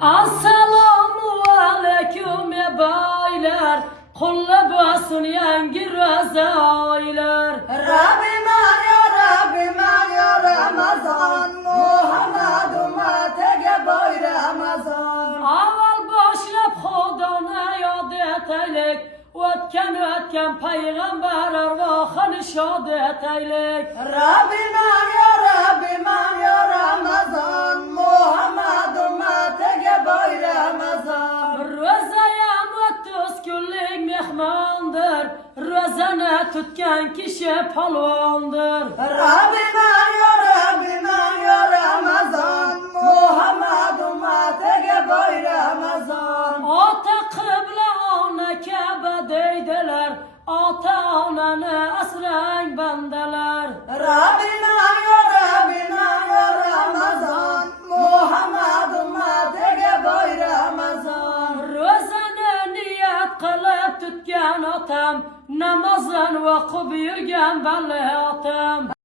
Assalamu aleyküm baylar, kulla basın yangi razaylar. Rabbim ya Ramazan, Muhammed'uma tege boy Ramazan. Aval başlap Xudona yad etaylik, Ötken peygamber arvahını şad etaylik. Rabbim ya Ramazan, Muhammed'uma tege boy Ramazan. Rözayan 30 günlük mehmandır, Rözene tutken kişi palvandır. Rabbim ya Ramazan, Muhammed'uma tege boy Ramazan. Ata kıble ana Kabe deydiler, ata ananı asren bendeler. Rabbim ya Ramazan, Muhammed'uma tege boy Ramazan. Rözene niyet kılıp tutken atam, namazın vakıp yürgen belli atam.